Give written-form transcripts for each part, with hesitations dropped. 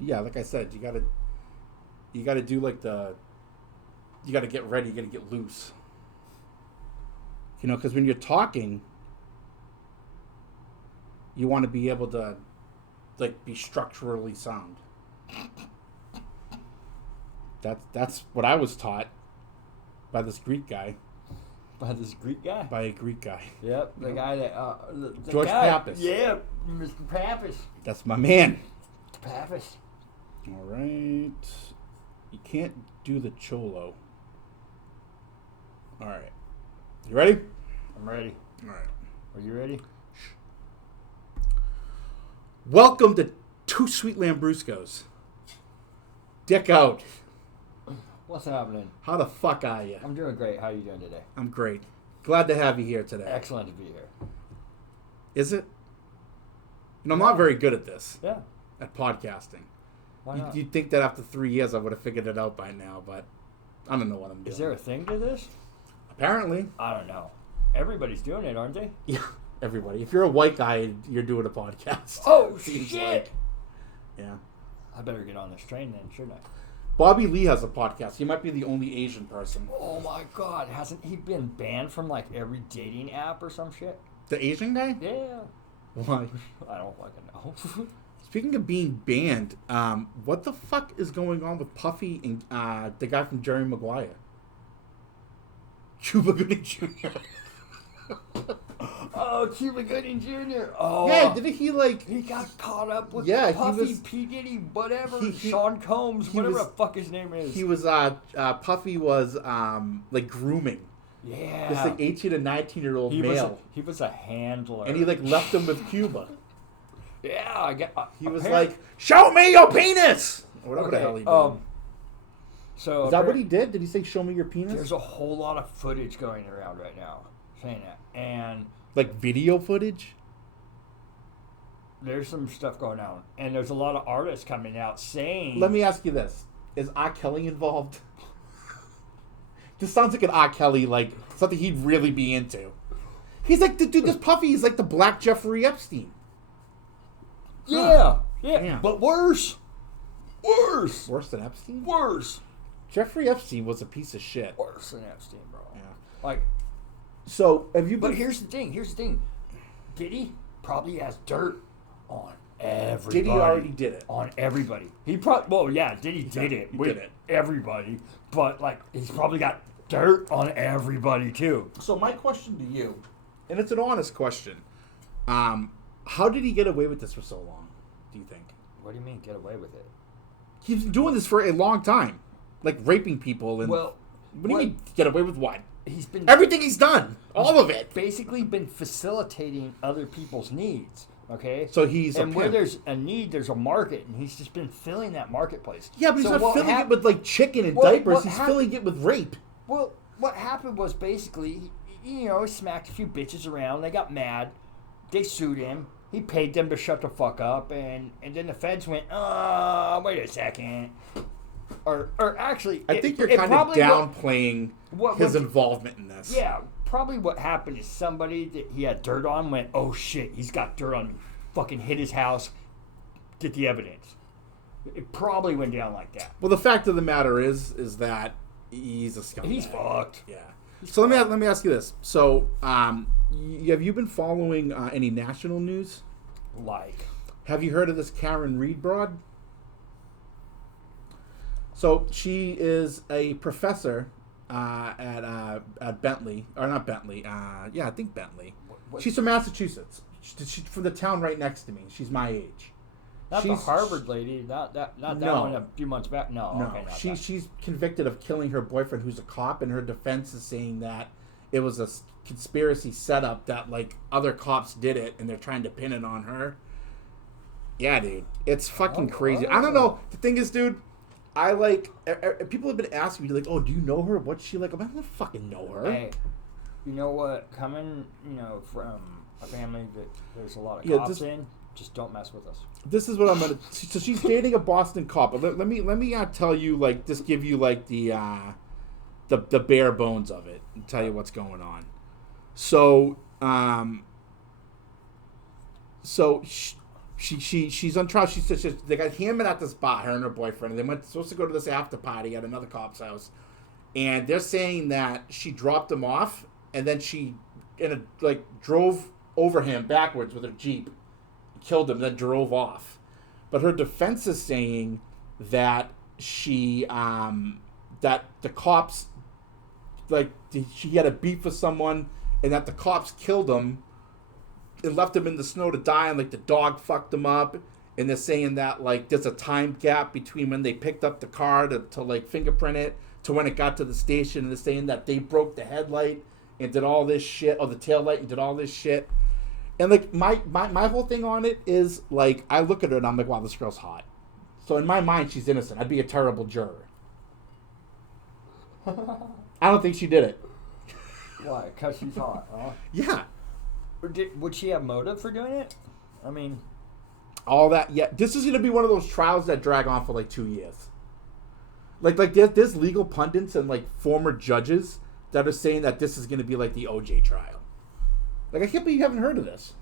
Yeah, like I said, you gotta do like you gotta get ready, you gotta get loose. You know, because when you're talking, you want to be able to, like, be structurally sound. That's what I was taught by this Greek guy. By this Greek guy? By a Greek guy. Yep, the guy that... the George guy, Pappas. Yeah, Mr. Pappas. That's my man. Pappas. All right. You can't do the cholo. All right. You ready? I'm ready. All right. Are you ready? Welcome to Two Sweet Lambruscos. Dickout. What's happening? How the fuck are you? I'm doing great. How are you doing today? I'm great. Glad to have you here today. Excellent to be here. Is it? You know, I'm not very good at this. Yeah. At podcasting. Why not? You'd think that after 3 years I would have figured it out by now, but I don't know what I'm doing. Is there a thing to this? Apparently. I don't know. Everybody's doing it, aren't they? Yeah, everybody. If you're a white guy, you're doing a podcast. Oh, Seems shit! like. Yeah. I better get on this train then, shouldn't I? Bobby Lee has a podcast. He might be the only Asian person. Oh my god, hasn't he been banned from like every dating app or some shit? The Asian guy? Yeah. Why? I don't fucking know. Speaking of being banned, what the fuck is going on with Puffy and the guy from Jerry Maguire? Cuba Gooding Jr. Oh, Cuba Gooding Jr. Oh, Yeah, didn't he like... he got caught up with Yeah, he Puffy, was- P. Diddy, whatever, he- Sean Combs, whatever was- the fuck his name is. He was, Puffy was, like, grooming yeah. this, like, 18 to 19-year-old male. He was a handler. And he, like, left him with Cuba. Yeah, I get. He was like, show me your penis! Or whatever the hell he did. So Is that what he did? Did he say, show me your penis? There's a whole lot of footage going around right now saying that. And Like, video footage? there's some stuff going on. And there's a lot of artists coming out saying... Let me ask you this. Is R. Kelly involved? This sounds like an R. Kelly, like, something he'd really be into. He's like, dude, this Puffy is like the Black Jeffrey Epstein. Yeah. Damn. But worse. Worse. Worse than Epstein? Worse. Jeffrey Epstein was a piece of shit. Worse than Epstein, bro. Yeah. Like... So, have you been... But here's the thing. Diddy probably has dirt on everybody. Diddy already did it. On everybody. He probably... Well, yeah, Diddy did it with everybody. But, like, he's probably got dirt on everybody, too. So, my question to you, and it's an honest question, how did he get away with this for so long, do you think? What do you mean, get away with it? He's been doing this for a long time. Like, raping people and... Well... What do you mean, get away with what? He's been... Everything he's done. All of it. Basically been facilitating other people's needs, okay? So he's a And where pimp. there's a need, there's a market, and he's just been filling that marketplace. Yeah, but he's So not what filling hap- it with, like, chicken and Well, diapers. what He's hap- filling it with rape. Well, what happened was basically, he smacked a few bitches around. They got mad. They sued him. He paid them to shut the fuck up, and then the feds went, wait a second. Or actually... I think you're kind of downplaying his involvement in this. Yeah, probably what happened is somebody that he had dirt on went, oh shit, he's got dirt on me. Fucking hit his house. Get the evidence. It probably went down like that. Well, the fact of the matter is that he's a scumbag. He's fucked. Yeah. So let me ask you this. So, have you been following any national news? Like? Have you heard of this Karen Reed broad? So she is a professor at Bentley, or not Bentley. Yeah, I think Bentley. What? She's from Massachusetts. She's from the town right next to me. She's my age. Not the Harvard lady. Not that one a few months back. No. Okay, not that. She's convicted of killing her boyfriend, who's a cop, and her defense is saying that it was a conspiracy setup, that like other cops did it, and they're trying to pin it on her. Yeah, dude, it's fucking crazy. I don't know. The thing is, dude, I like people have been asking me like, "Oh, do you know her? What's she like?" I don't fucking know her. Hey, you know what? Coming, from a family that there's a lot of cops in, just don't mess with us. This is what I'm gonna. So she's dating a Boston cop. But let me tell you, like, just give you like the bare bones of it and tell you what's going on. So she's on trial. She says they got hammered at this bar, her and her boyfriend, and they went supposed to go to this after party at another cop's house, and they're saying that she dropped him off, and then she drove over him backwards with her Jeep, killed him, then drove off. But her defense is saying that she that the cops she had a beef with someone, and that the cops killed him and left him in the snow to die, and the dog fucked him up. And they're saying that there's a time gap between when they picked up the car to fingerprint it to when it got to the station. And they're saying that they broke the headlight and did all this shit, or the tail light and did all this shit. And my whole thing on it is I look at her and I'm like, wow, this girl's hot. So in my mind, she's innocent. I'd be a terrible juror. I don't think she did it. Why? Because she's hot, huh? Yeah. Would she have motive for doing it? I mean... all that, yeah. This is going to be one of those trials that drag on for 2 years. There's legal pundits and former judges that are saying that this is going to be the OJ trial. I can't believe you haven't heard of this.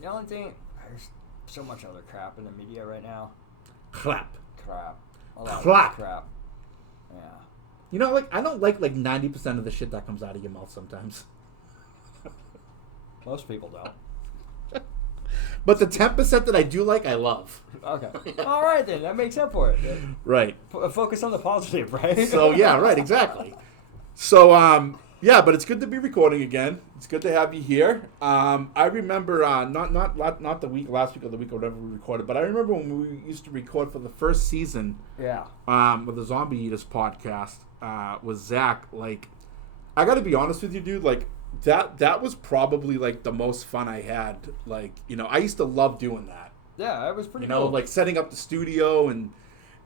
The only thing... There's so much other crap in the media right now. Crap. A lot Crap. of crap. Yeah. You know, I don't like 90% of the shit that comes out of your mouth sometimes. Most people don't. But the 10% that I do like, I love. Okay. All right, then. That makes up for it. Right. Focus on the positive, right? So, yeah, right, exactly. So, yeah, but it's good to be recording again. It's good to have you here. I remember, not the week, last week or the week or whatever we recorded, but I remember when we used to record for the first season of the Zombie Eaters podcast with Zach. I got to be honest with you, dude, that was probably the most fun I had. I used to love doing that. Yeah, it was pretty cool. Setting up the studio and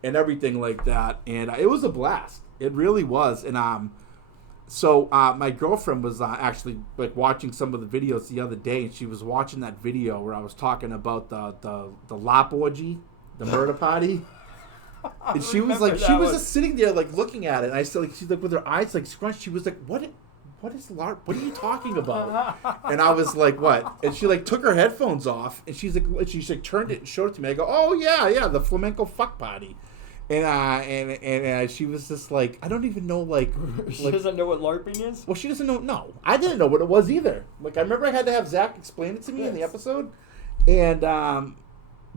everything like that. And it was a blast. It really was. And so my girlfriend was actually watching some of the videos the other day, and she was watching that video where I was talking about the lap orgy, the murder party. And she was just sitting there looking at it. And I said, she's with her eyes scrunched. She was like, what is LARP? What are you talking about? And I was like, what? And she took her headphones off, and she turned it and showed it to me. I go, oh yeah, the flamenco fuck party. And she was just I don't even know she doesn't know what LARPing is? Well, she doesn't know. No, I didn't know what it was either. I remember I had to have Zach explain it to me in the episode. And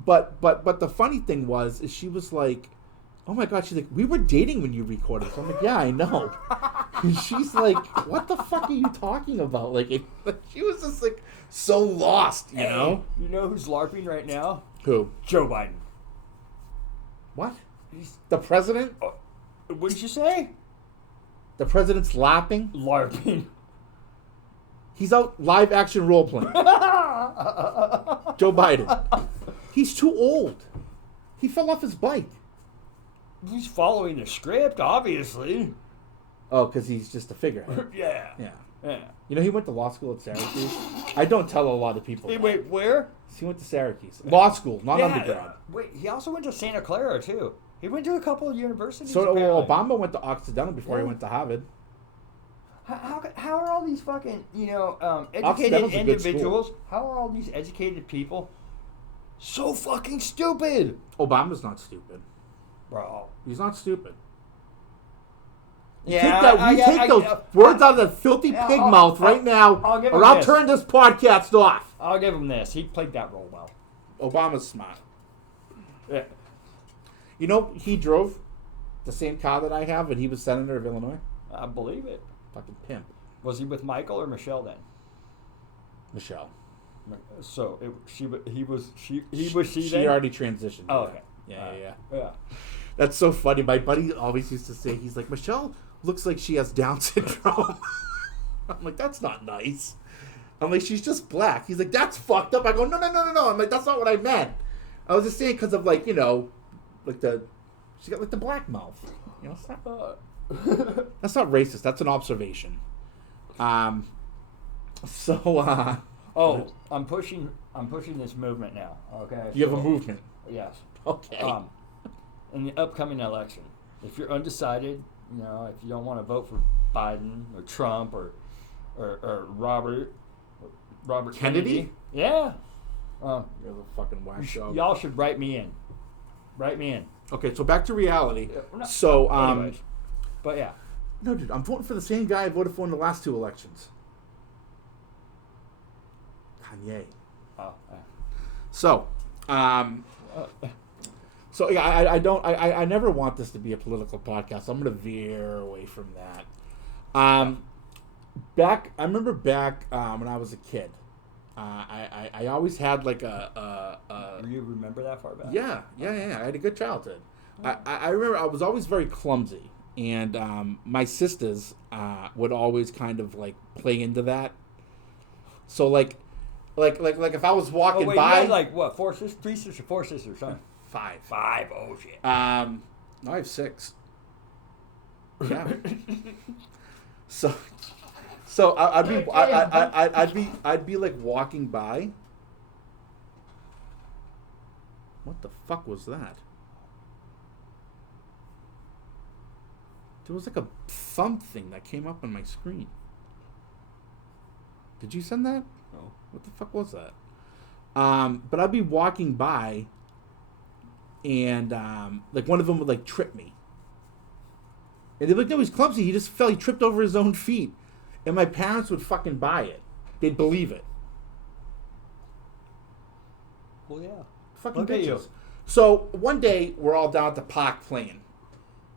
but the funny thing is she was like, oh my God, she's like, we were dating when you recorded. So I'm like, yeah, I know. And she's like, what the fuck are you talking about? She was just so lost, you know? You know who's LARPing right now? Who? Joe Biden. What? The president? What did you say? The president's lapping? LARPing. He's out live action role playing. Joe Biden. He's too old. He fell off his bike. He's following the script, obviously. Oh, because he's just a figurehead. Yeah. You know, he went to law school at Syracuse. I don't tell a lot of people. Hey, wait, where? He went to Syracuse. Law school, not undergrad. Wait, he also went to Santa Clara, too. He went to a couple of universities. So Obama went to Occidental before he went to Harvard. How are all these fucking, educated individuals, how are all these educated people so fucking stupid? Obama's not stupid. Bro. He's not stupid. You take those words out of that filthy pig mouth right now, or I'll turn this podcast off. I'll give him this. He played that role well. Obama's smart. Yeah. You know, he drove the same car that I have, and he was senator of Illinois. I believe it. Fucking pimp. Was he with Michael or Michelle then? Michelle. So she then? She already transitioned. Oh, okay. Yeah. That's so funny. My buddy always used to say, he's like, Michelle looks like she has Down syndrome. I'm like, that's not nice. I'm like, she's just black. He's like, that's fucked up. I go, no. I'm like, that's not what I meant. I was just saying because of she got the black mouth. You know, that's not racist. That's an observation. I'm pushing this movement now. Okay. You have a movement. Yes. Okay. In the upcoming election, if you're undecided, if you don't want to vote for Biden or Trump or Robert Kennedy, yeah, You're a fucking whack job. Y'all should write me in. Write me in. Okay, so back to reality. No, So, anyways. But yeah. no, dude, I'm voting for the same guy I voted for in the last 2 elections. Kanye. Oh. So, so yeah, I never want this to be a political podcast. So I'm gonna veer away from that. I remember back when I was a kid. I always had like a You remember that far back? yeah. I had a good childhood. I remember I was always very clumsy, and my sisters would always kind of like play into that. So like if I was walking you by, had like what? 3 sisters, 4 sisters, huh? 5. 5. Oh shit. No, I have 6. Yeah. So I'd be like walking by. What the fuck was that? There was like a thump thing that came up on my screen. Did you send that? No. What the fuck was that? But I'd be walking by, and like one of them would like trip me. And they'd be like, no, he's clumsy. He just fell. He tripped over his own feet. And my parents would fucking buy it. They'd believe it. Well, yeah. Fucking Look at you. bitches. So one day we're all down at the park playing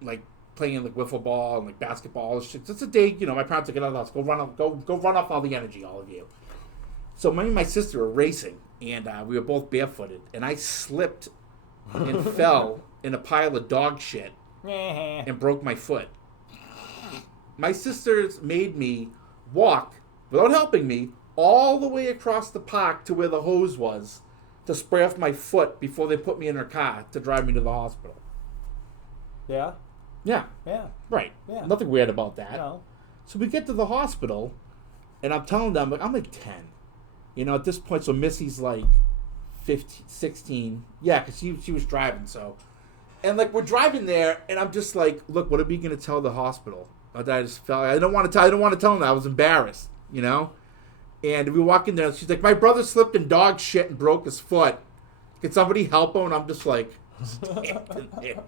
like wiffle ball and like basketball and shit. It's a day, my parents would get out of the house. Go run off all the energy, all of you. So me and my sister were racing, and we were both barefooted, and I slipped and fell in a pile of dog shit and broke my foot. My sisters made me walk, without helping me, all the way across the park to where the hose was to spray off my foot before they put me in her car to drive me to the hospital. Yeah. Yeah. Yeah. Right. Yeah. Nothing weird about that. No. So we get to the hospital, and I'm telling them, I'm like 10. At this point, so Missy's like 15, 16. Yeah, because she was driving, so. And like we're driving there, and I'm just like, look, what are we going to tell the hospital? That I just fell. I don't want to tell them that. I was embarrassed, And we walk in there, and she's like, my brother slipped in dog shit and broke his foot. Can somebody help him? And I'm just like, standing there.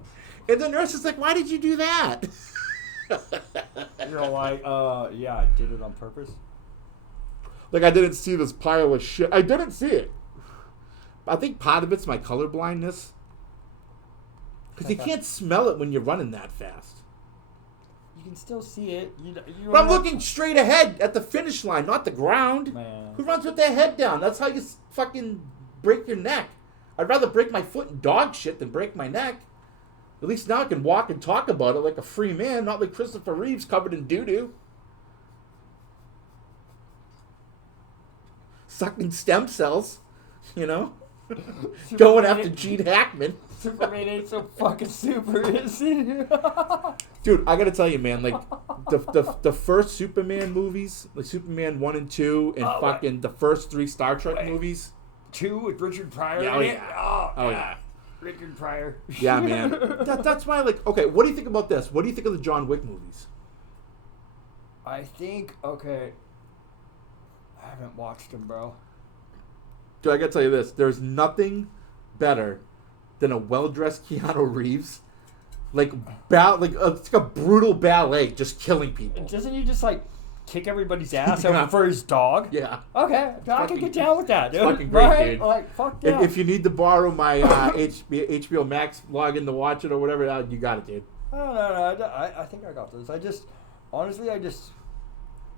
And the nurse is like, why did you do that? You're like, yeah, I did it on purpose. Like, I didn't see this pile of shit. I didn't see it. I think part of it's my colorblindness. Because you can't smell it when you're running that fast. You can still see it. But I'm looking straight ahead at the finish line, not the ground. Man. Who runs with their head down? That's how you fucking break your neck. I'd rather break my foot in dog shit than break my neck. At least now I can walk and talk about it like a free man, not like Christopher Reeves covered in doo-doo. Sucking stem cells, Going after Gene Hackman. Superman ain't so fucking super, is he? Dude, I gotta tell you, man, like, the first Superman movies, like Superman 1 and 2, and the first 3 Star Trek movies. 2 with Richard Pryor Yeah, in yeah. it? Oh, Oh, God. yeah. Richard Pryor. Yeah, man. That's why, like, okay, what do you think about this? What do you think of the John Wick movies? I think, okay, I haven't watched them, bro. Dude, I gotta tell you this. There's nothing better than a well-dressed Keanu Reeves. It's like a brutal ballet just killing people. Doesn't he just, like, kick everybody's ass over for his dog? Yeah. Okay, I can get down with that, dude. Fucking great, right? dude. Like, fuck yeah. If you need to borrow my HBO Max login to watch it or whatever, you got it, dude. No. I think I got this. Honestly,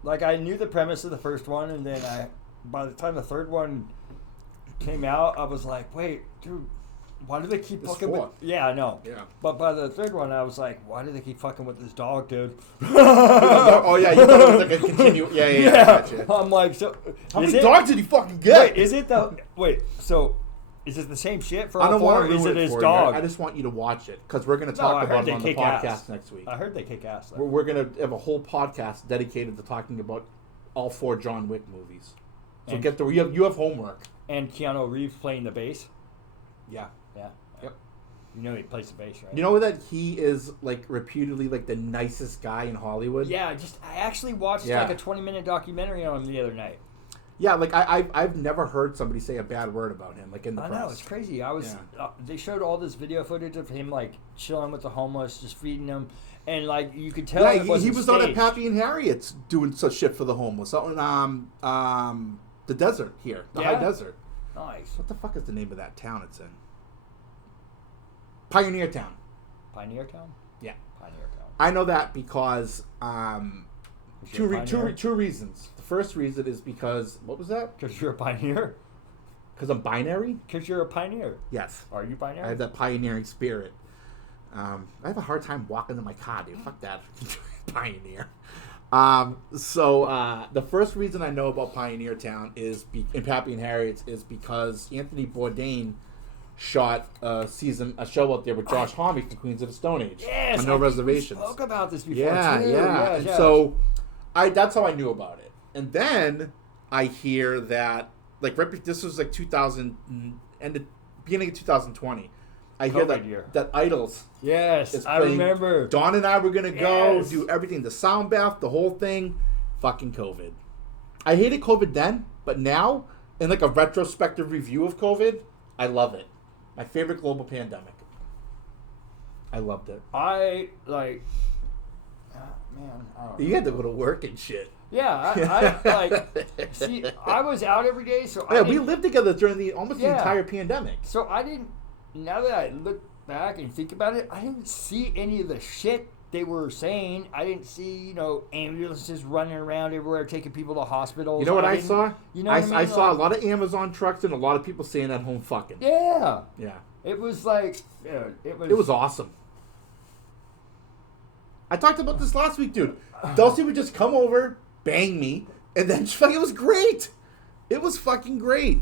like, I knew the premise of the first one, and then by the time the third one came out, I was like, wait, dude, why do they keep fucking with... Yeah, I know. Yeah. But by the third one, I was like, why do they keep fucking with this dog, dude? Oh, yeah, you thought it was like a continue... Yeah. I gotcha. I'm like, so... How many dogs did he fucking get? Wait, is it the... Wait, so... Is it the same shit for all I don't four, want or to is ruin it it his for dog? you. I just want you to watch it because we're going to talk about it on the podcast next week. I heard they kick ass, though. We're going to have a whole podcast dedicated to talking about all 4 John Wick movies. So you have homework. And Keanu Reeves playing the bass? Yeah. Yeah. Yep. You know he plays the bass, right? You know that he is like reputedly like the nicest guy in Hollywood? Yeah, I actually watched like a 20-minute documentary on him the other night. Yeah, like I've never heard somebody say a bad word about him, like in the I press. know, it's crazy. They showed all this video footage of him like chilling with the homeless, just feeding them, and like you could tell. Yeah, it he was on at staged. Pappy and Harriet's doing such shit for the homeless. Out in the desert here, the high desert. Nice. What the fuck is the name of that town it's in? Pioneer Town. Pioneer Town. Yeah, Pioneer Town. I know that because two reasons. The first reason is because what was that? Because you're a pioneer. Because I'm binary. Because you're a pioneer. Yes. Are you binary? I have that pioneering spirit. I have a hard time walking to my car, dude. Fuck that. Pioneer. So the first reason I know about Pioneer Town is in Pappy and Harriet's is because Anthony Bourdain shot a show out there with Josh Homme from Queens of the Stone Age. Yes, on No Reservations. We spoke about this before. Yeah, too. yeah. Yes, And yes. so that's how I knew about it. And then I hear that this was like 2000 and beginning of 2020. I hear that Idols. Yes, is I playing. remember. Dawn and I were gonna go Yes. do everything, the sound bath, the whole thing. Fucking COVID. I hated COVID then, but now, in like a retrospective review of COVID, I love it. My favorite global pandemic. I loved it. I like. Man, I don't know. You had to go to work and shit. Yeah, I like. See, I was out every day, so Yeah, we lived together during the Yeah. entire pandemic. So I didn't. Now that I look back and think about it, I didn't see any of the shit they were saying. I didn't see, ambulances running around everywhere taking people to hospitals. You know what I saw? You know what I mean? I saw a lot of Amazon trucks and a lot of people staying at home fucking. Yeah. Yeah. It was like, it was awesome. I talked about this last week, dude. Dulcie would just come over, bang me, and then it was great. It was fucking great.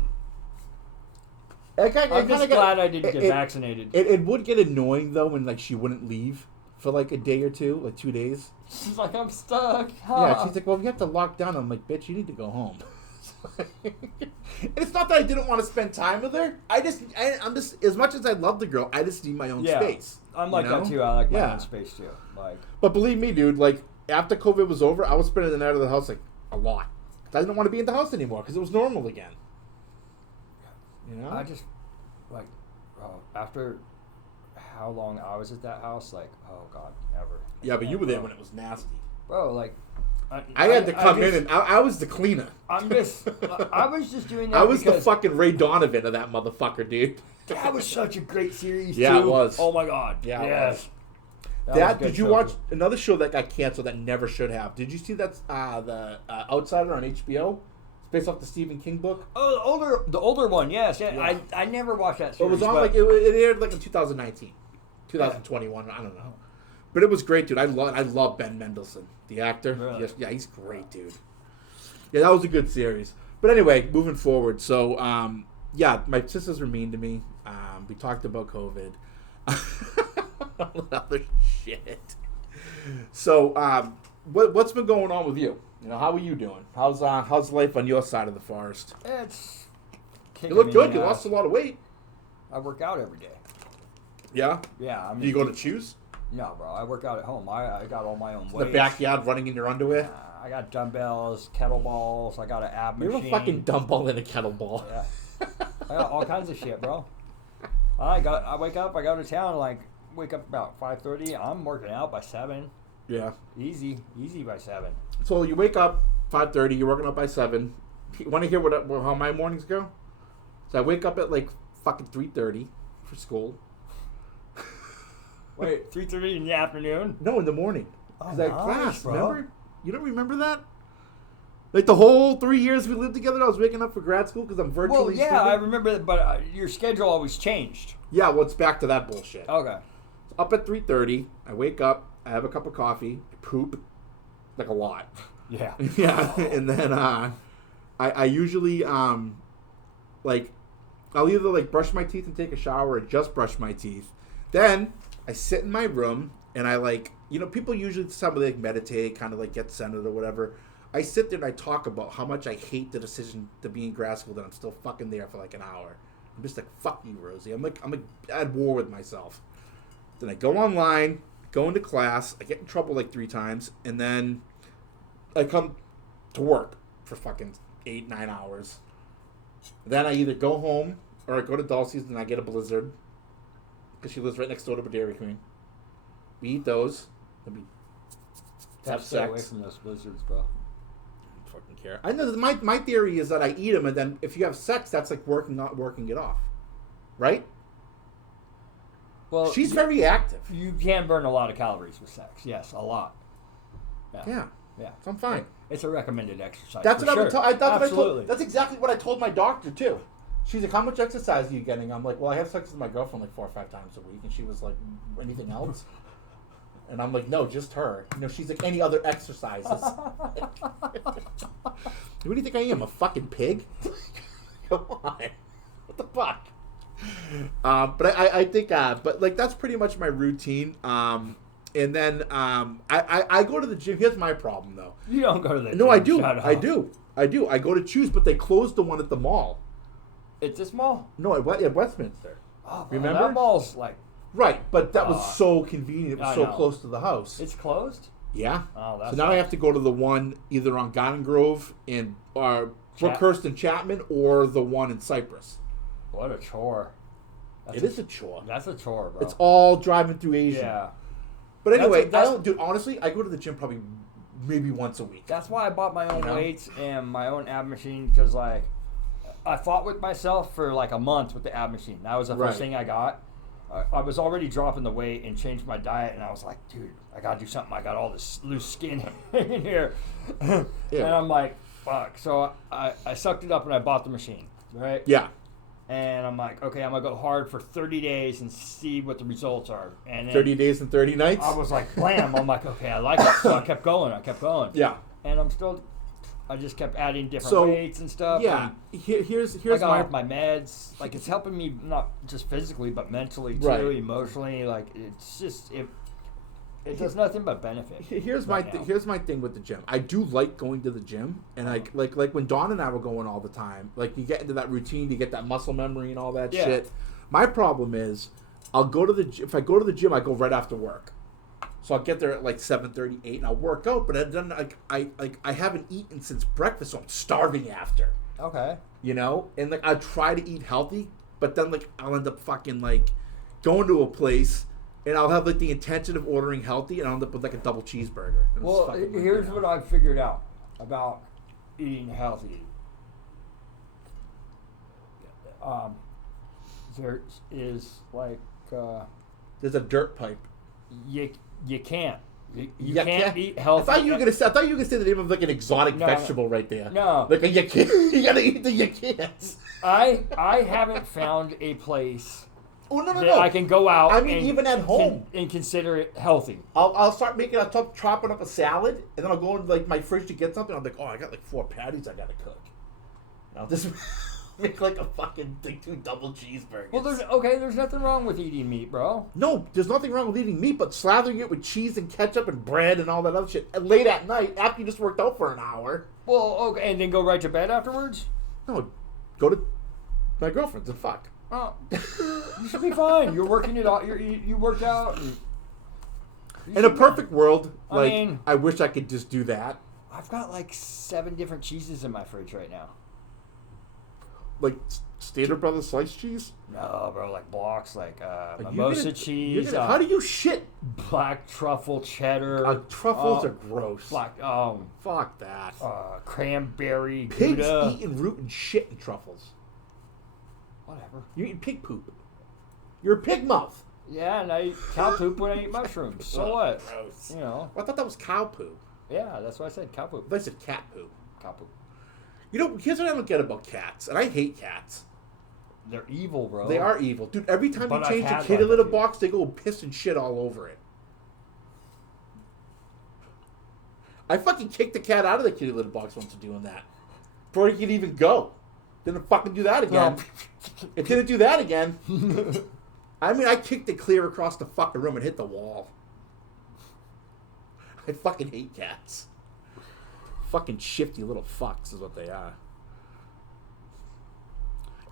I'm just glad I didn't get vaccinated. It would get annoying though when she wouldn't leave for like a day or two, like 2 days. She's like, I'm stuck. Yeah, she's like, well, we have to lock down. I'm like, bitch, you need to go home. And it's not that I didn't want to spend time with her. I'm just as much as I love the girl, I just need my own space. I'm like that too. I like my own space too. But believe me, dude, after COVID was over, I was spending the night out of the house a lot. I didn't want to be in the house anymore because it was normal again. I just after how long I was at that house, oh god, never. Yeah, but you were there when it was nasty, bro. I had to come in and I was the cleaner. I was just doing that. I was the fucking Ray Donovan of that motherfucker, dude. That was such a great series. Yeah, too. it was. Oh my god. Yeah, yes. Did you watch another show that got canceled that never should have? Did you see that's the Outsider on HBO? It's based off the Stephen King book. Oh, the older one, yes. Yeah. I never watched that series. It was on it aired in 2019, 2021. I don't know, but it was great, dude. I love Ben Mendelsohn, the actor. Really? Yes, yeah, he's great, dude. Yeah, that was a good series. But anyway, moving forward. So, my sisters were mean to me. We talked about COVID. All other shit. So, what's been going on with you? How are you doing? How's life on your side of the forest? It's. You look good. You lost a lot of weight. I work out every day. Yeah. Yeah. Do you go to Choose? No, bro. I work out at home. I got all my own weights. The backyard, running in your underwear. I got dumbbells, kettlebells. I got an ab machine. You're a fucking dumbbell and a kettlebell. Yeah. I got all kinds of shit, bro. I wake up. I go to town. Wake up about 5:30. I'm working out by 7. Yeah. Easy by 7. So you wake up 5:30. You're working out by 7. Want to hear how my mornings go? So I wake up at fucking 3:30 for school. Wait, 3:30 in the afternoon? No, in the morning. Because I had class. Bro. Remember? You don't remember that? The whole 3 years we lived together, I was waking up for grad school because I'm virtually. Well, yeah, student. I remember that, but your schedule always changed. Yeah, well, it's back to that bullshit. Okay. So up at 3:30, I wake up, I have a cup of coffee, I poop, a lot. Yeah. Yeah, and then I usually I'll either brush my teeth and take a shower or just brush my teeth. Then I sit in my room and I people usually somebody meditate, kind of get centered or whatever. I sit there and I talk about how much I hate the decision to be in grad school that I'm still fucking there for an hour. I'm just fuck you, Rosie. I'm at war with myself. Then I go online, go into class, I get in trouble 3 times, and then I come to work for fucking 8-9 hours. Then I either go home or I go to Dulcie's and I get a Blizzard because she lives right next door to a Dairy Queen. We eat those. Then we have Stay away sex. from those Blizzards, bro. I don't fucking care. I know my theory is that I eat them and then if you have sex, that's like working it off, right? Well, She's very active. You can burn a lot of calories with sex. Yes, a lot. Yeah. Yeah. So I'm fine. It's a recommended exercise. That's for what sure. I told. Absolutely. That's exactly what I told my doctor too. She's like, "How much exercise are you getting?" I'm like, "Well, I have sex with my girlfriend like 4 or 5 times a week," and she was like, "Anything else?" And I'm like, "No, just her." You know, she's like, "Any other exercises?" What do you think I am? A fucking pig? Come on, what the fuck? But I think, but like that's pretty much my routine. And then I go to the gym. Here's my problem though. You don't go to the gym. No, I do. Shut up. I do. I go to Choose, but they closed the one at the mall. It's this mall? No, at Westminster. Oh, remember? That mall's like... Right, but that was so convenient. It was I so know. close to the house. It's closed? Yeah. Oh, that's so now I have to go to the one either on Garden Grove in Brookhurst and Chapman or the one in Cypress. What a chore. It is a chore. That's a chore, bro. It's all driving through Asia. Yeah. But anyway, That's- I don't, dude, honestly, I go to the gym probably maybe once a week. That's why I bought my own You know? weights and my own ab machine, because, like, I fought with myself for, like, a month with the ab machine. That was the first thing I got. I was already dropping the weight and changed my diet, and I was like, dude, I got to do something. I got all this loose skin in here. And I'm like, fuck. So I sucked it up and I bought the machine, right? Yeah. And I'm like, okay, I'm going to go hard for 30 days and see what the results are. And then 30 days and 30 nights? I was like, blam. I'm like, okay, I like it. So I kept going. Yeah. And I just kept adding different weights and stuff. Yeah. Here's I got off my meds. Like, it's helping me not just physically, but mentally too, emotionally. Like, it's just, it does nothing but benefit. Here's my thing with the gym. I do like going to the gym, and like when Dawn and I were going all the time. Like you get into that routine, you get that muscle memory and all that shit. My problem is, if I go to the gym, I go right after work. So I'll get there at like 7:30, 8, and I'll work out. But then I haven't eaten since breakfast, so I'm starving after. Okay. You know, and like I try to eat healthy, but then like I'll end up fucking like going to a place. And I'll have like the intention of ordering healthy, and I'll end up with like a double cheeseburger. Well, here's what I've figured out about eating healthy. There is like there's a dirt pipe. You can't. You can't eat healthy. I thought you were gonna say the name of like an exotic vegetable right there. No, like you can't. You gotta eat the you can't. I haven't found a place. Oh no! I can go out. I mean, even at home, and consider it healthy. I'll start making. I'll start chopping up a salad, and then I'll go into like my fridge to get something. I'm like, oh, I got like 4 patties I gotta cook. And I'll just make like a fucking 2 double cheeseburgers. Well, there's nothing wrong with eating meat, bro. No, there's nothing wrong with eating meat, but slathering it with cheese and ketchup and bread and all that other shit late at night after you just worked out for an hour. Well, okay, and then go right to bed afterwards. No, go to my girlfriend's and fuck. Oh, you should be fine. You're working it out. You worked out. In a perfect world, I wish I could just do that. I've got like 7 different cheeses in my fridge right now. Like Stater Brothers sliced cheese? No, bro, like blocks, like mimosa cheese. How do you shit? Black truffle cheddar. Truffles are gross. Fuck that. Cranberry Pigs Gouda. eat and root and shit in truffles. Whatever. You eat pig poop. You're a pig mouth. Yeah, and I eat cow poop when I eat mushrooms. So what? Gross. You know. Well, I thought that was cow poo. Yeah, that's what I said. Cow poop. I said cat poo. Cow poop. You know, here's what I don't get about cats, and I hate cats. They're evil, bro. They are evil. Dude, every time But you change I've a had kitty one litter too. box, they go piss and shit all over it. I fucking kicked the cat out of the kitty litter box once for doing that. Before he could even go. Didn't fucking do that again. It didn't do that again. I mean, I kicked it clear across the fucking room and hit the wall. I fucking hate cats. Fucking shifty little fucks is what they are.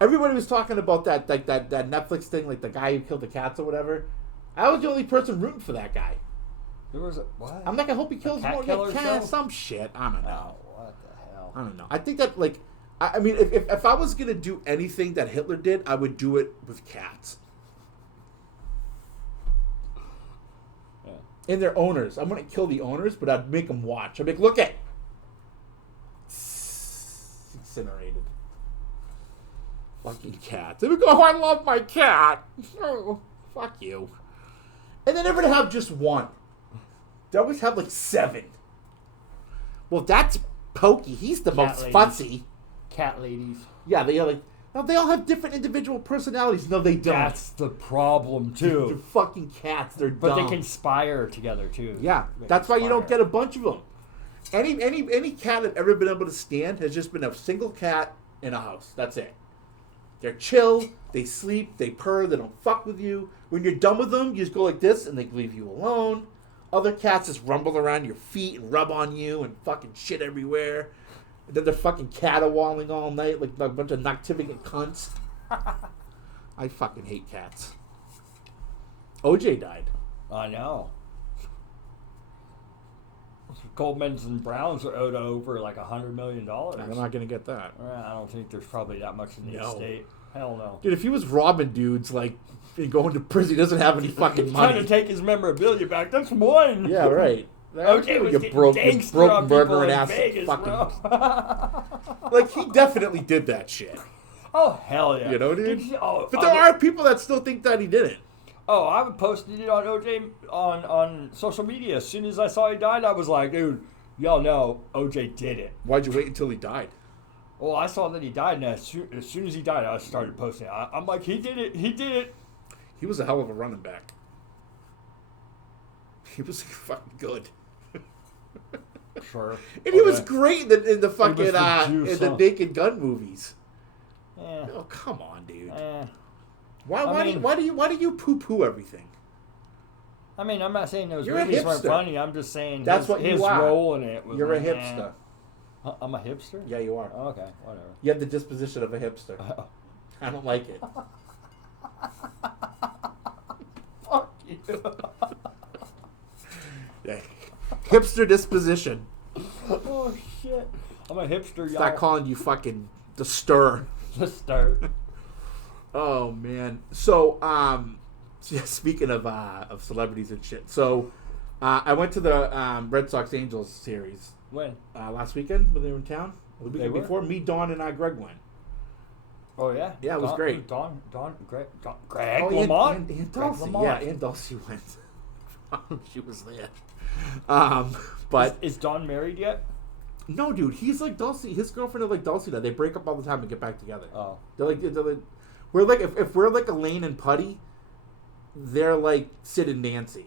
Everybody was talking about that Netflix thing, like the guy who killed the cats or whatever. I was the only person rooting for that guy. There was a what? I'm like, I hope he kills cat more killer cats. show? Some shit. I don't know. Oh, what the hell? I don't know. I think that, like, I mean, if I was going to do anything that Hitler did, I would do it with cats. Yeah. And their owners. I'm going to kill the owners, but I'd make them watch. I'd be like, look at incinerated. Fucking cats. They would go, oh, I love my cat. Oh, fuck you. And they never have just one. They always have like 7. Well, that's Pokey. He's the Cat most ladies. fussy. Cat ladies. Yeah, they are like. No, they all have different individual personalities. No, they don't. That's the problem They're too. fucking cats. They're But dumb. they conspire together too. Yeah, They that's why you don't conspire. get a bunch of them. Any cat I've ever been able to stand has just been a single cat in a house. That's it. They're chill. They sleep. They purr. They don't fuck with you. When you're done with them, you just go like this, and they leave you alone. Other cats just rumble around your feet and rub on you and fucking shit everywhere. And then they're fucking caterwauling all night like a bunch of noctivic cunts. I fucking hate cats. OJ died. I know. Goldmans and Browns are owed over like $100 million. I'm not gonna get that. I don't think there's probably that much in the No. estate. Hell no. Dude, if he was robbing dudes, like, and going to prison, he doesn't have any fucking He's trying money. to take his memorabilia back. That's one. Yeah, right. OJ was you getting broke gangster on people murdering in ass Vegas, fucking. bro. Like, he definitely did that shit. Oh, hell yeah. You know, dude? Oh, But there are people that still think that he didn't. Oh, I posted it on OJ on social media. As soon as I saw he died, I was like, dude, y'all know OJ did it. Why'd you wait until he died? Well, I saw that he died, and as soon as he died, I started posting it. I'm like, he did it. He did it. He was a hell of a running back. He was fucking good. Sure. And he was great in the fucking the juice, in the huh? Naked Gun movies. Eh, Oh, come on, dude. eh. Why do you poo-poo everything? I mean, I'm not saying those You're a movies weren't hipster. funny. I'm just saying That's what his you are. role in it was You're a like, hipster. Huh, I'm a hipster? Yeah, you are. Oh, okay, whatever. You have the disposition of a hipster. I don't like it. Fuck you. Yeah. Hipster disposition. Oh, shit. I'm a hipster, y'all. Start calling you fucking the stir. Just start. Oh man. So speaking of celebrities and shit. So I went to the Red Sox Angels series When? last weekend when they were in town. The They weekend were? before, me, Dawn, and Greg went. Oh, yeah? Yeah, it was great. Greg Oh, Lamont? and Greg Dulcie. Lamont. Yeah, and Dulcie went. She was there. But Is Dawn married yet? no, dude, he's like Dulcie. His girlfriend is like Dulcie. Now they break up all the time and get back together. Oh. They're like we're like if we're like Elaine and Putty, they're like Sid and Nancy.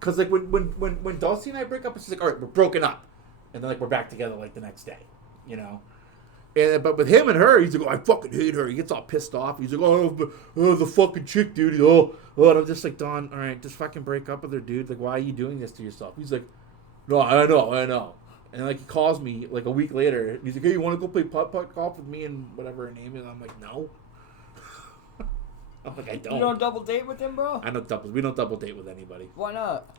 Cause like when Dulcie and I break up, it's just like, all right, we're broken up, and then like we're back together like the next day, you know. And but with him and her, he's like, oh, I fucking hate her. He gets all pissed off. He's like, oh, the fucking chick, dude. And I'm just like, Dawn, all right, just fucking break up with her, dude. Like, why are you doing this to yourself? He's like, no, I know. And like he calls me like a week later. And he's like, hey, you want to go play putt golf with me and whatever her name is? I'm like, no. I'm like, I don't. You don't double date with him, bro? We don't double date with anybody. Why not?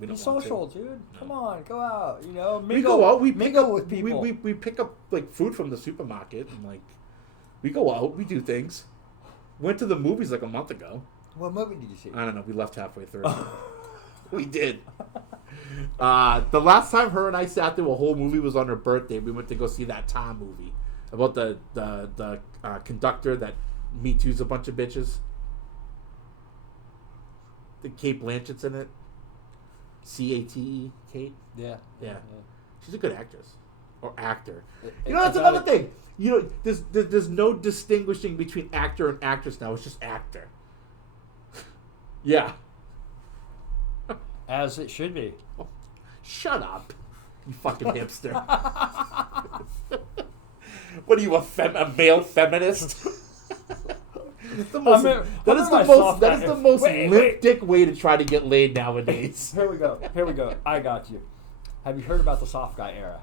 We Be don't want to. social, dude. Come on, go out. You know, We go out. We pick mingle up with people. We pick up like food from the supermarket and like we go out. We do things. Went to the movies like a month ago. What movie did you see? I don't know. We left halfway through. We did. The last time her and I sat through a whole movie was on her birthday. We went to go see that Tom movie about the conductor that Me Too's a bunch of bitches. The Kate Blanchett's in it. Cate, Kate. Yeah. She's a good actress or actor. You know, that's another thing. You know, there's no distinguishing between actor and actress now. It's just actor. Yeah. As it should be. Oh, shut up, you fucking hipster. What are you, a male feminist? That is the most limp dick way to try to get laid nowadays. Here we go. I got you. Have you heard about the soft guy era?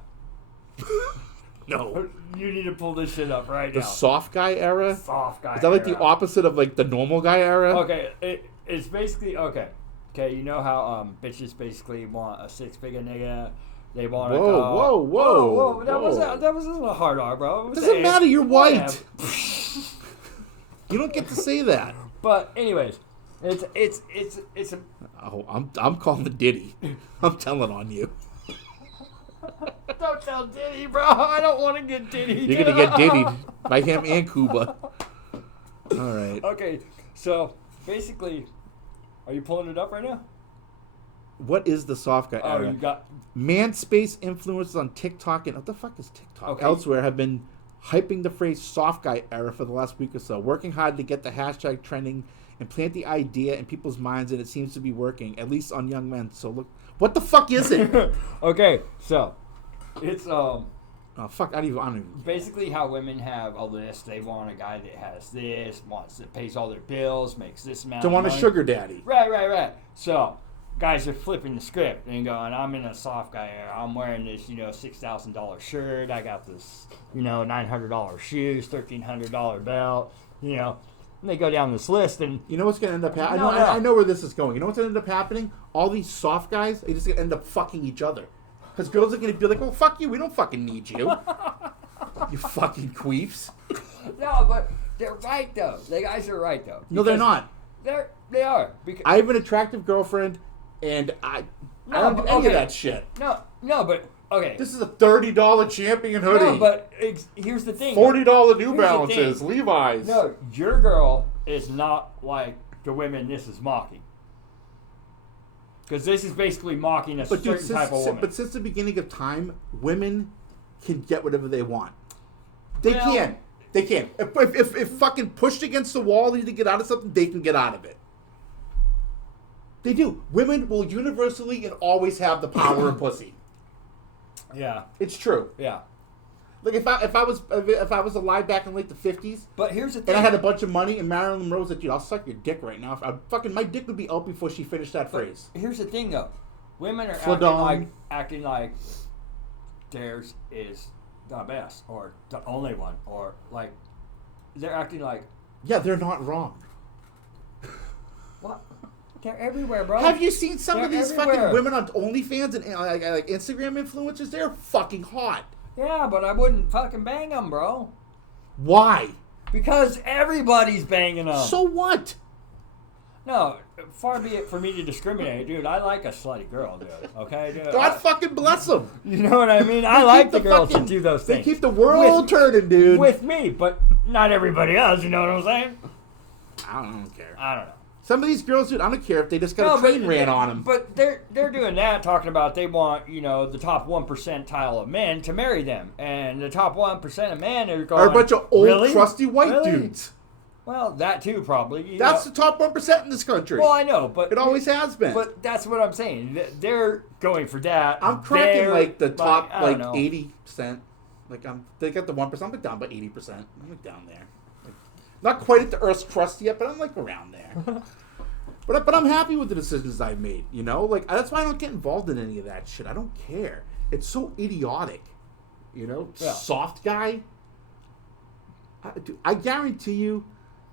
No. You need to pull this shit up right The now. soft guy era? Soft guy Is that like era. the opposite of like the normal guy era? Okay, it's basically okay. Okay, you know how bitches basically want a 6-figure nigga They want to Whoa, go. whoa, whoa, whoa! That was a hard R, bro. Doesn't matter. You're white. You don't get to say that. But anyways, it's a. Oh, I'm calling the Diddy. I'm telling on you. Don't tell Diddy, bro. I don't want to get Diddy. You're gonna get Diddied by him and Cuba. All right. Okay, so basically, are you pulling it up right now? What is the soft guy era? You got Man space influencers on TikTok and what the fuck is TikTok? Okay. Elsewhere have been hyping the phrase soft guy era for the last week or so, working hard to get the hashtag trending and plant the idea in people's minds, and it seems to be working, at least on young men. So look, what the fuck is it? Okay, so it's Oh fuck! I don't even. basically how women have a list. They want a guy that has this, that pays all their bills, makes this amount. Don't want a of money. sugar daddy. Right. So guys are flipping the script and going, I'm in a soft guy era. I'm wearing this, $6,000 shirt. I got this, $900 shoes, $1,300 belt, And they go down this list and You know what's gonna end up happening? No. I know where this is going. You know what's gonna end up happening? All these soft guys, they just gonna end up fucking each other. Because girls are gonna be like, "Oh fuck you, we don't fucking need you, you fucking queefs." no, but they're right though. The guys are right though. No, they're Because not. They are. Because I have an attractive girlfriend, and I don't do any of that shit. No, but okay. This is a $30 champion hoodie. No, but here's the thing. $40 New Here's the Balances, thing. Levi's. No, your girl is not like the women this is mocking. Because this is basically mocking a certain type of woman. But since the beginning of time, women can get whatever they want. They can. They can. If fucking pushed against the wall, they need to get out of something, they can get out of it. They do. Women will universally and always have the power of pussy. Yeah. It's true. Yeah. Like if I was alive back in like the 50s, But here's the thing. and I had a bunch of money, and Marilyn Monroe was like, "Dude, I'll suck your dick right now." My dick would be out before she finished that phrase. Here's the thing, though. Women are acting like theirs is the best or the only one, or like they're acting like Yeah, they're not wrong. what? They're everywhere, bro. Have you seen some of They're these everywhere. fucking women on OnlyFans and like Instagram influencers? They're fucking hot. Yeah, but I wouldn't fucking bang them, bro. Why? Because everybody's banging them. So what? No, far be it for me to discriminate, dude. I like a slutty girl, dude. Okay, dude. God fucking bless them. You know what I mean? I like the girls that do those They things. keep the world turning, dude. With me, but not everybody else. You know what I'm saying? I don't care. I don't know. Some of these girls, dude, I don't care if they just got a train ran on them. But they're doing that, talking about they want the top 1 percentile of men to marry them, and the top 1% of men are going. Are a bunch of old, really? crusty white Really? dudes. Well, that too, probably. That's the top 1% in this country. Well, I know, but it always has been. But that's what I'm saying. They're going for that. I'm cracking like the top I don't know. 80%. Like they got the 1%. I'm like down by 80%. I'm like down there. Like, not quite at the Earth's crust yet, but I'm like around there. But I'm happy with the decisions I've made. Like that's why I don't get involved in any of that shit. I don't care. It's so idiotic. Yeah. Soft guy. I guarantee you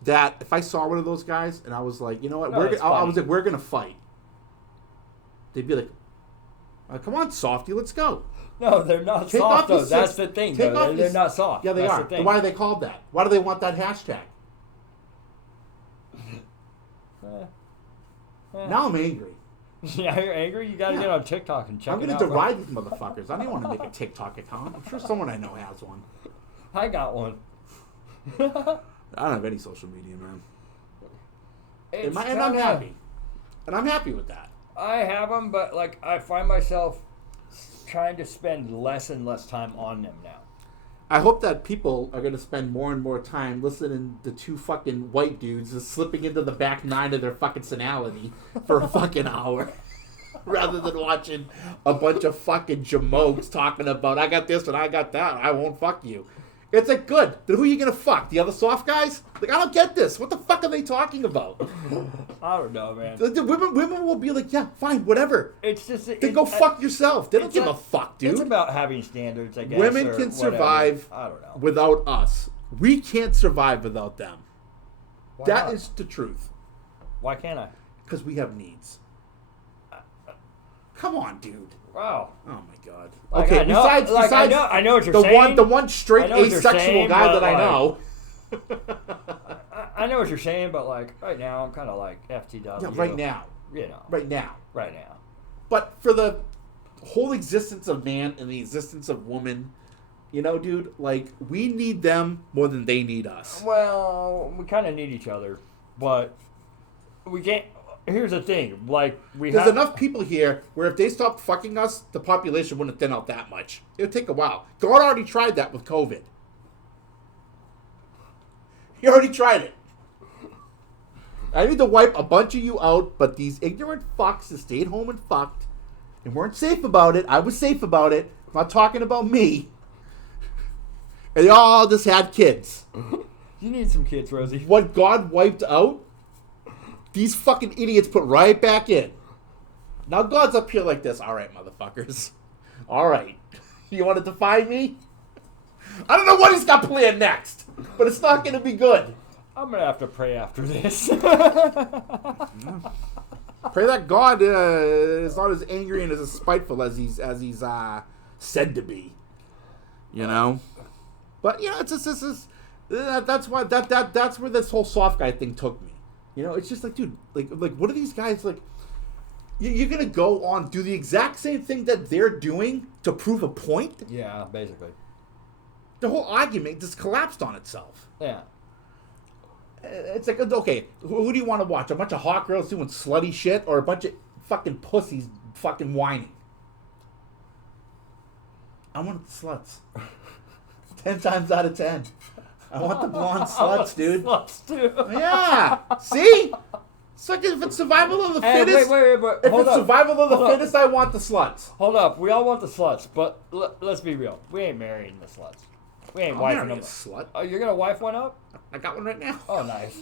that if I saw one of those guys and I was like, you know what, I was like, we're gonna fight. They'd be like, come on, softy, let's go. No, they're not soft, though. That's the thing, though. They're not soft. Yeah, they are. Then why are they called that? Why do they want that hashtag? Now I'm angry. Yeah, you're angry? You gotta get on TikTok and check I'm it going out. to deride these motherfuckers. I don't want to make a TikTok account. I'm sure someone I know has one. I got one. I don't have any social media, man. And I'm happy. And I'm happy with that. I have them, but like I find myself trying to spend less and less time on them now. I hope that people are going to spend more and more time listening to two fucking white dudes just slipping into the back nine of their fucking senility for a fucking hour. Rather than watching a bunch of fucking jamokes talking about, I got this and I got that, I won't fuck you. It's like, good. Then who are you going to fuck? The other soft guys? Like, I don't get this. What the fuck are they talking about? I don't know, man. The women will be like, yeah, fine, whatever. It's just... Then go fuck yourself. They don't give a fuck, dude. It's about having standards, I guess. Women can survive I don't know. without us. We can't survive without them. Why That not? is the truth. Why can't I? Because we have needs. Come on, dude. Wow. Oh my god. Like, Okay. I know, Besides, I know what you're saying. The one straight asexual saying, guy that I like, know. I know what you're saying, but like right now, I'm kind of like FTW. Yeah, right now. You know. Right now. Right now. But for the whole existence of man and the existence of woman, you know, dude, like, we need them more than they need us. Well, we kind of need each other, but we can't. Here's the thing, like There's enough people here where if they stopped fucking us, the population wouldn't thin out that much. It would take a while. God already tried that with COVID. He already tried it. I need to wipe a bunch of you out, but these ignorant fucks that stayed home and fucked and weren't safe about it. I was safe about it. I'm not talking about me. And they all just had kids. You need some kids, Rosie. What God wiped out, these fucking idiots put right back in. Now God's up here like this. All right, motherfuckers. All right. You want to defy me? I don't know what he's got planned next, but it's not going to be good. I'm going to have to pray after this. Pray that God is not as angry and as spiteful as he's said to be. You know? But, you know, it's just that's why that's where this whole soft guy thing took me. You know, it's just like, dude, like what are these guys like? You're gonna go on do the exact same thing that they're doing to prove a point? Yeah, basically. The whole argument just collapsed on itself. Yeah. It's like, okay, who do you want to watch? A bunch of hot girls doing slutty shit, or a bunch of fucking pussies fucking whining? I want the sluts. 10 times out of 10. I want the blonde sluts, dude. Sluts, too. Yeah. See? It's like if it's survival of the fittest. Wait, if it's survival of the fittest, I want the sluts. Hold up. We all want the sluts, but let's be real. We ain't marrying the sluts. We ain't wifing them. Slut. Oh, you're gonna wife one up? I got one right now. Oh, nice.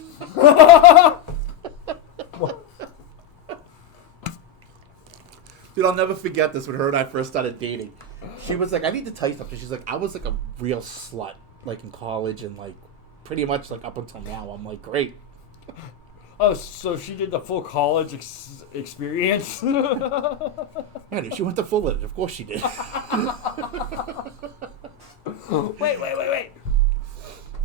Dude, I'll never forget this when her and I first started dating. She was like, I need to tell you something. She's like, I was like a real slut, like in college and like pretty much like up until now. I'm like, great. Oh, so she did the full college experience? Yeah, dude, she went to Fullerton. Of course she did. Wait.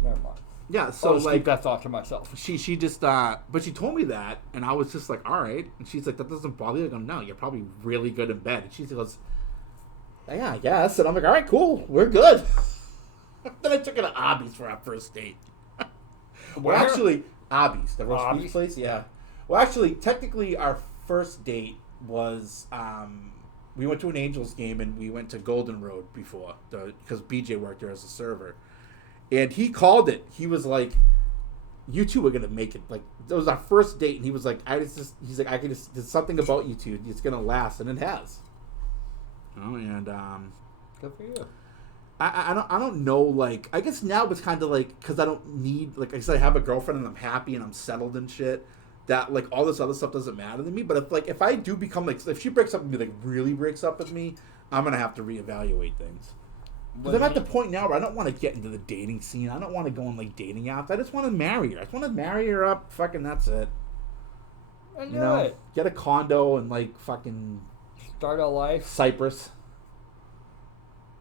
Never mind. Yeah, so I'll just like keep that thought to myself. she just but she told me that, and I was just like, all right. And she's like, that doesn't bother you? I go, no, you're probably really good in bed. And she goes, yeah, I guess. And I'm like, all right, cool, we're good. Then I took her to Arby's for our first date. Where? Well, actually, Arby's, the roast Arby's? beef place. Yeah. Well, actually, technically, our first date was we went to an Angels game and we went to Golden Road before because BJ worked there as a server. And he called it. He was like, "You two are gonna make it." Like, it was our first date, and he was like, he's like, I can just, there's something about you two. It's gonna last, and it has. Oh, and Good for you. I don't know. Like, I guess now it's kind of like because I don't need, like I said, I have a girlfriend and I'm happy and I'm settled and shit. That like all this other stuff doesn't matter to me. But if I do become like, if she breaks up with me, like really breaks up with me, I'm gonna have to reevaluate things. Because I'm at the point now where I don't want to get into the dating scene. I don't want to go on like dating apps. I just want to marry her. I just want to marry her up. Fucking that's it. I knew it. Get a condo and like fucking Start a life. Cyprus.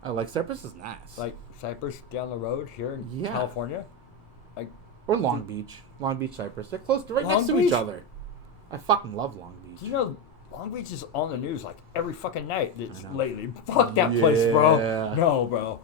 I like Cyprus is nice. Like Cyprus down the road here in Yeah. California. Or Long Beach. Long Beach, Cyprus. They're close. They're right Long next to Beach? each other. I fucking love Long Beach. Do you know Long Beach is on the news like every fucking night know. lately? Fuck that place, bro. Yeah. No, bro.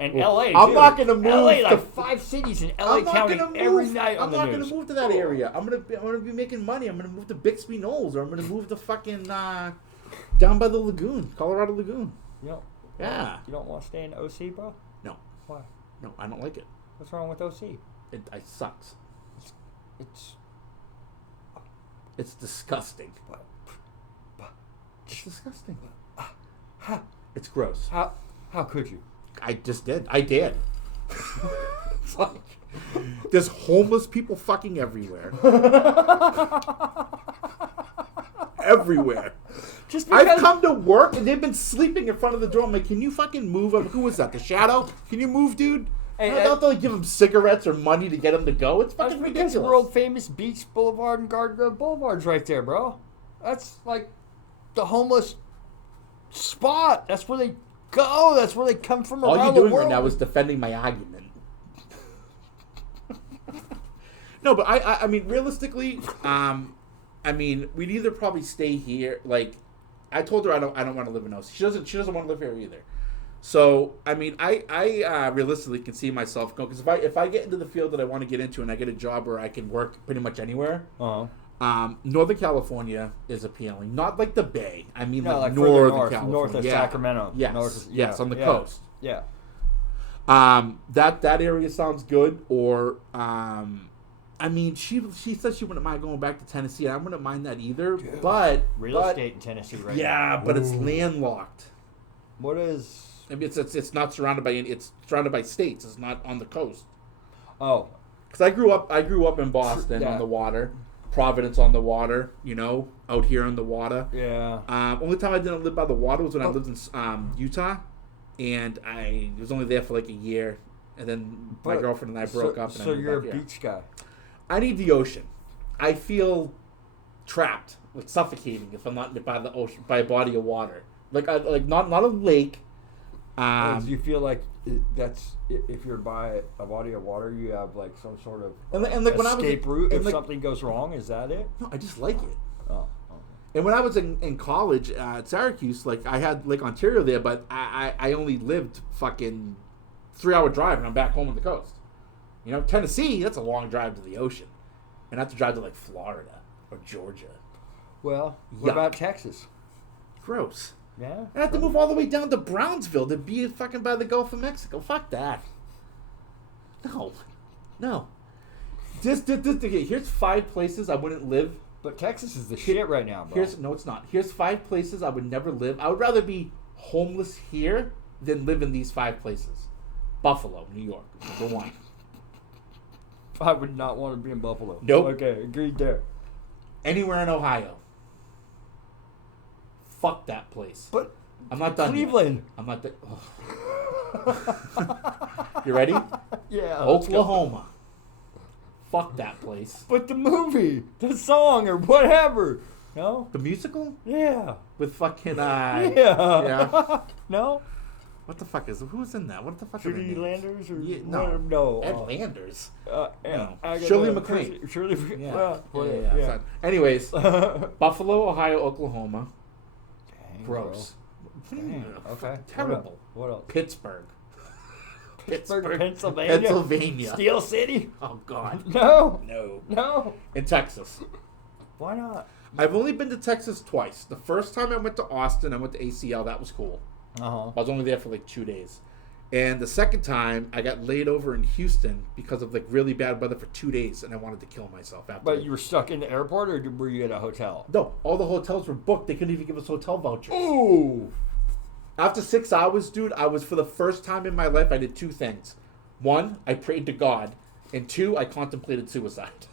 And Well, LA, I'm too. not gonna move LA, to- like 5 cities in LA I'm not County gonna move. every night on I'm the not news. gonna move to that area. I'm gonna be making money. I'm gonna move to Bixby Knolls, or I'm gonna move to fucking down by the lagoon, Colorado Lagoon. You know, Yeah. you don't want to stay in OC, bro? No. Why? No, I don't like it. What's wrong with OC? It sucks. It's It's disgusting. It's disgusting. It's gross. how could you? I just did. I did. It's like, there's homeless people fucking everywhere. Everywhere. Just because I've come to work and they've been sleeping in front of the door. I'm like, can you fucking move? Who was that? The Shadow? Can you move, dude? Hey, I don't like give them cigarettes or money to get them to go. It's that's fucking because ridiculous. world famous Beach Boulevard and Gardner Boulevard's right there, bro. That's like the homeless spot. That's where they go. That's where they come from All around you're the doing world. right now is defending my argument. No, but I mean, realistically, I mean, we'd either probably stay here. Like, I told her I don't want to live in Ocean. She doesn't want to live here either. So, I mean, I realistically can see myself going, because if I get into the field that I want to get into and I get a job where I can work pretty much anywhere, Northern California is appealing. Not like the Bay. I mean, no, like Northern north, California. north of Sacramento. Yes, yes, on the coast. Yeah. That area sounds good. Or, I mean, she said she wouldn't mind going back to Tennessee. I wouldn't mind that either. Dude, but real estate in Tennessee, right? Yeah, but it's landlocked. What is? I mean, it's not surrounded by it's surrounded by states. It's not on the coast. Oh, because I grew up in Boston on the water, Providence on the water. You know, out here on the water. Yeah. Only time I didn't live by the water was when I lived in Utah, and I was only there for like a year, and then my girlfriend and I broke up. And so you're a beach guy. I need the ocean. I feel trapped, like suffocating, if I'm not by the ocean, by a body of water. Like not a lake. Do you feel like that's if you're by a body of water, you have like some sort of and like escape route if something goes wrong? Is that it? No, I just like it. Oh. And when I was in college at Syracuse, like I had Lake Ontario there, but I only lived fucking 3-hour drive, and I'm back home on the coast. You know, Tennessee, that's a long drive to the ocean, and I have to drive to like Florida or Georgia. Well, what about Texas? Gross. Yeah. I have to move all the way down to Brownsville to be fucking by the Gulf of Mexico. Fuck that. No. Here's 5 places I wouldn't live. But Texas is the shit right now, bro. No, it's not. Here's 5 places I would never live. I would rather be homeless here than live in these 5 places. Buffalo, New York, number 1. I would not want to be in Buffalo. Nope. Okay, agreed there. Anywhere in Ohio. Fuck that place. But I'm not done. Cleveland. Yet. I'm not done. You ready? Yeah. Oklahoma. Fuck that place. But the movie, the song, or whatever. No? The musical? Yeah. With fucking Yeah. No? What the fuck who's in that? What the fuck Judy Landers or no. Ed Landers. No. Shirley MacLaine. Yeah. Anyways, Buffalo, Ohio, Oklahoma. Dang, gross. Dang. Okay. Terrible. What else? Pittsburgh, Pennsylvania. Steel City. Oh God. No. In Texas. Why not? I've only been to Texas twice. The first time I went to Austin, I went to ACL. That was cool. I was only there for like 2 days. And the second time, I got laid over in Houston because of like really bad weather for 2 days, and I wanted to kill myself after. But you were stuck in the airport, or were you at a hotel? No, all the hotels were booked. They couldn't even give us hotel vouchers. Ooh. After 6 hours, dude, I was, for the first time in my life, I did 2 things. 1, I prayed to God. And 2, I contemplated suicide.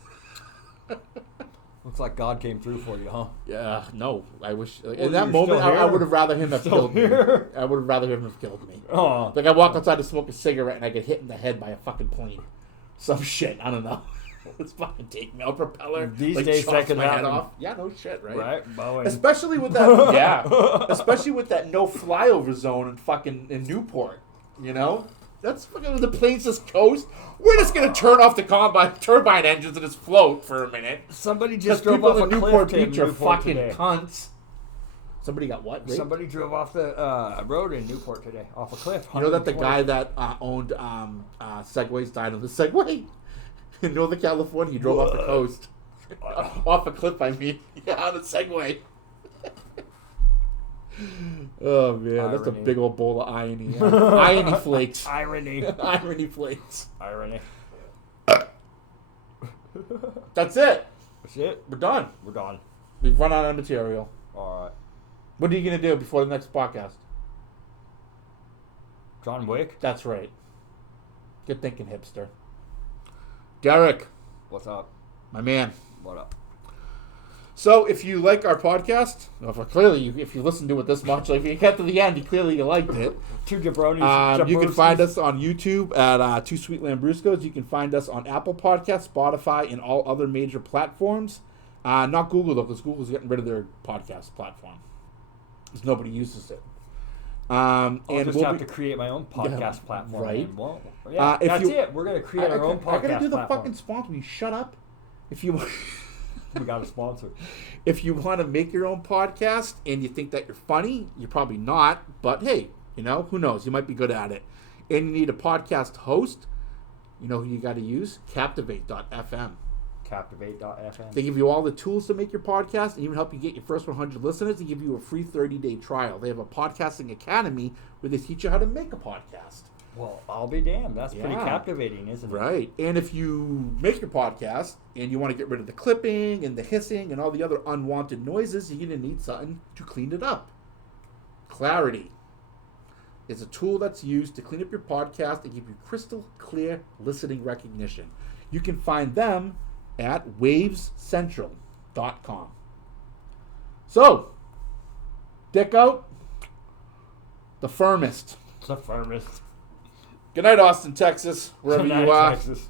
Looks like God came through for you, huh? Yeah, no. I wish... Like, in that moment, I would have rather him have killed me. I would have rather him have killed me. Oh. Like, I walk outside to smoke a cigarette and I get hit in the head by a fucking plane. Some shit. I don't know. Let's fucking take me out propeller. These like, days that could my head happen. off. Yeah, no shit, right? Right, Boeing. Especially with that... yeah. Especially with that no flyover zone in Newport. You know? That's fucking the planes just coast. We're just gonna turn off the turbine engines and just float for a minute. Somebody just drove off a Newport cliff Beach are fucking today. cunts. Somebody got what? Raped? Somebody drove off the road in Newport today, off a cliff. You know that the guy that owned Segways died on the Segway in Northern California. He drove off the coast, off a cliff. I mean, yeah, on a Segway. Oh man, irony. That's a big old bowl of irony. Irony flakes. Irony. Irony flakes. Irony. That's it. That's it. We're done. We're done. We've run out of material. All right. What are you gonna do before the next podcast? John Wick. That's right. Good thinking, hipster. Derik. What's up? My man. What up? So, if you like our podcast, if you listen to it this much, like if you get to the end, you liked it. 2 jabronis. You can find us on YouTube at 2 Sweet Lambruscos. You can find us on Apple Podcasts, Spotify, and all other major platforms. Not Google, though, because Google's getting rid of their podcast platform. because nobody uses it. I'll just have to create my own podcast platform. Right. That's it. We're going to create our own podcast platform. I got to do the fucking sponsor. Will you shut up? If you we got a sponsor. If you want to make your own podcast and you think that you're funny, you're probably not. But hey, who knows? You might be good at it. And you need a podcast host. You know who you got to use? Captivate.fm. Captivate.fm. They give you all the tools to make your podcast and even help you get your first 100 listeners and give you a free 30-day trial. They have a podcasting academy where they teach you how to make a podcast. Well, I'll be damned. That's pretty captivating, isn't it? Right. And if you make your podcast and you want to get rid of the clipping and the hissing and all the other unwanted noises, you're going to need something to clean it up. Clarity is a tool that's used to clean up your podcast and give you crystal clear listening recognition. You can find them at wavescentral.com. So, Dickout, the firmest. The firmest. Good night, Austin, Texas, wherever Good night, you are. Texas.